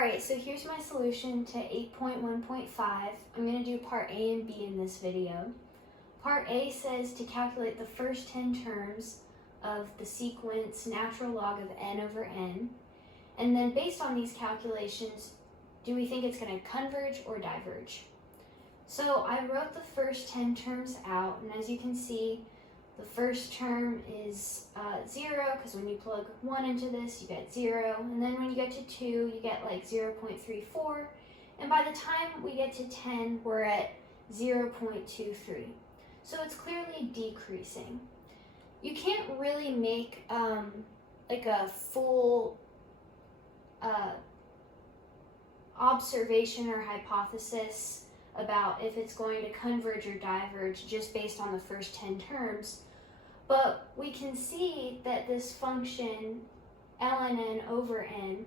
Alright, so here's my solution to 8.1.5. I'm going to do part A and B in this video. Part A says to calculate the first 10 terms of the sequence natural log of n over n. And then based on these calculations, do we think it's going to converge or diverge? So I wrote the first 10 terms out, and as you can see, the first term is 0, because when you plug 1 into this, you get 0. And then when you get to 2, you get like 0.34. And by the time we get to 10, we're at 0.23. So it's clearly decreasing. You can't really make like a full observation or hypothesis about if it's going to converge or diverge just based on the first 10 terms. But we can see that this function, ln over n,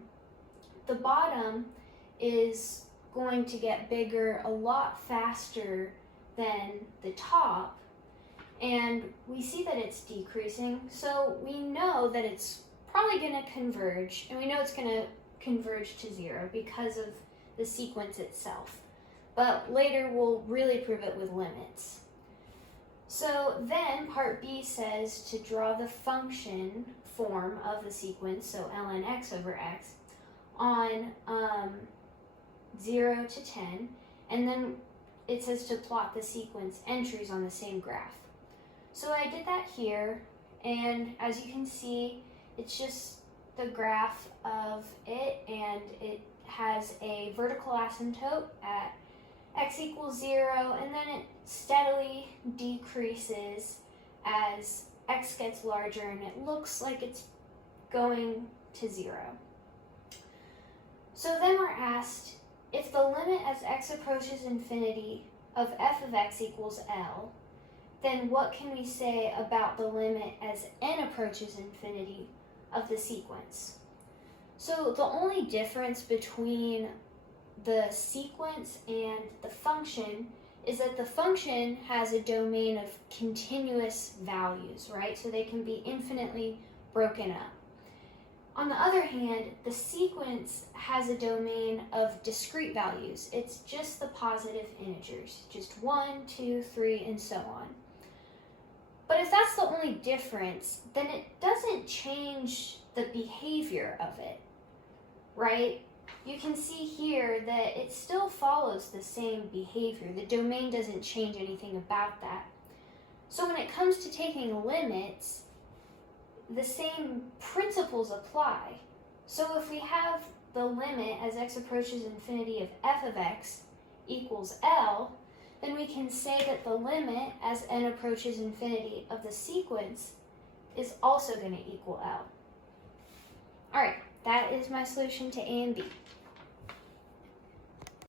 the bottom is going to get bigger a lot faster than the top. And we see that it's decreasing, so we know that it's probably going to converge, and we know it's going to converge to 0 because of the sequence itself. But later we'll really prove it with limits. So then part B says to draw the function form of the sequence, so ln x over x, on 0 to 10, and then it says to plot the sequence entries on the same graph. So I did that here, and as you can see, it's just the graph of it, and it has a vertical asymptote at x equals 0, and then it steadily decreases as x gets larger, and it looks like it's going to 0. So then we're asked, if the limit as x approaches infinity of f of x equals L, then what can we say about the limit as n approaches infinity of the sequence? So the only difference between the sequence and the function is that the function has a domain of continuous values, right? So they can be infinitely broken up. On the other hand, the sequence has a domain of discrete values. It's just the positive integers, just 1, 2, 3, and so on. But if that's the only difference, then it doesn't change the behavior of it, right? You can see here that it still follows the same behavior. The domain doesn't change anything about that. So when it comes to taking limits, the same principles apply. So if we have the limit as x approaches infinity of f of x equals L, then we can say that the limit as n approaches infinity of the sequence is also going to equal L. All right, that is my solution to A and B.